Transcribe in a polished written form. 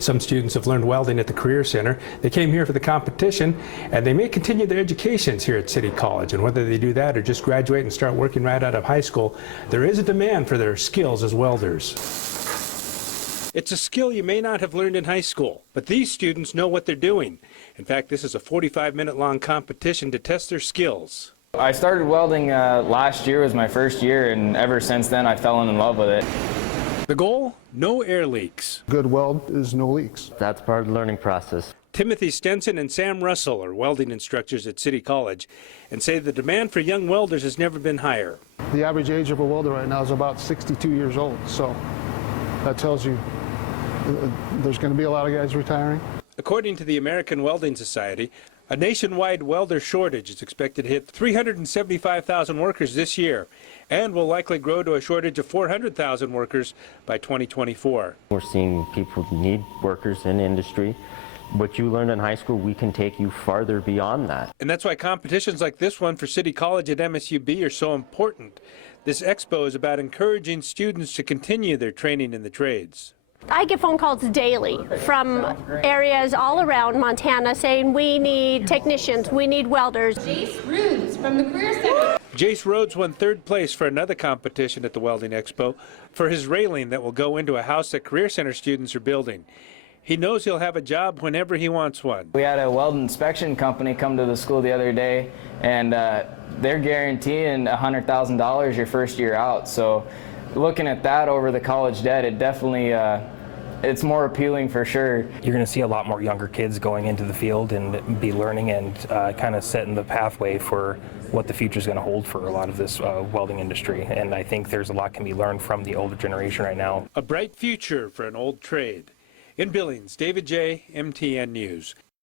Some students have learned welding at the Career Center. They came here for the competition, and they may continue their educations here at City College. And whether they do that or just graduate and start working right out of high school, there is a demand for their skills as welders. It's a skill you may not have learned in high school, but these students know what they're doing. In fact, this is a 45-minute long competition to test their skills. I started welding last year was my first year, and ever since then I fell in love with it. The goal? No air leaks. Good weld is no leaks. That's part of the learning process. Timothy Stenson and Sam Russell are welding instructors at City College and say the demand for young welders has never been higher. The average age of a welder right now is about 62 years old, so that tells you there's going to be a lot of guys retiring. According to the American Welding Society, a nationwide welder shortage is expected to hit 375,000 workers this year and will likely grow to a shortage of 400,000 workers by 2024. We're seeing people need workers in industry. What you learned in high school, we can take you farther beyond that. And that's why competitions like this one for City College at MSUB are so important. This expo is about encouraging students to continue their training in the trades. I get phone calls daily from areas all around Montana saying we need technicians, we need welders. Jace Rhodes from the Career Center. Jace Rhodes won third place for another competition at the Welding Expo for his railing that will go into a house that Career Center students are building. He knows he'll have a job whenever he wants one. We had a weld inspection company come to the school the other day, and they're guaranteeing $100,000 your first year out. So looking at that over the college debt, it definitely it's more appealing for sure. You're going to see a lot more younger kids going into the field and be learning and kind of setting the pathway for what the future is going to hold for a lot of this welding industry. And I think there's a lot can be learned from the older generation right now. A bright future for an old trade. In Billings, David J., MTN News.